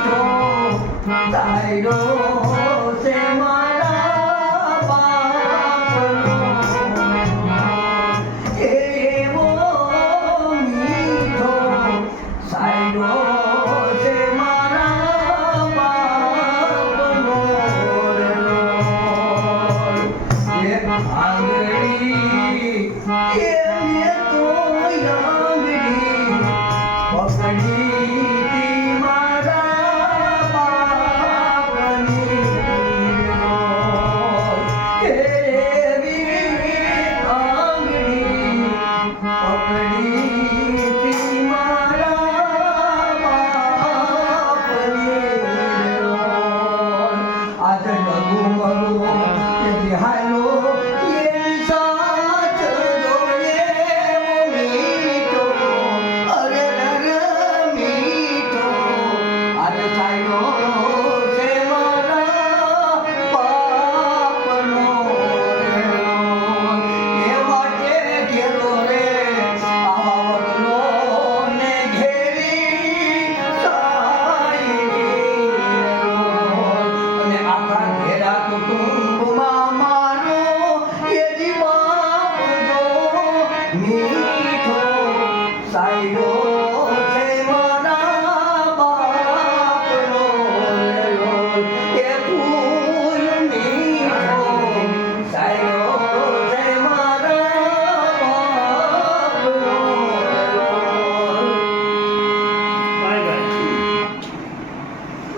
મીઠો તાયરો છે મારા બાપનો એવો મીઠો સાયરો છે મારા બાપનો એ આંગળી એને તો આંગળી પકડી મારા બાપની એવી આંગળી પકડી મારા બાપની આજ ડગુ મગો હાલો મીઠો સાયરો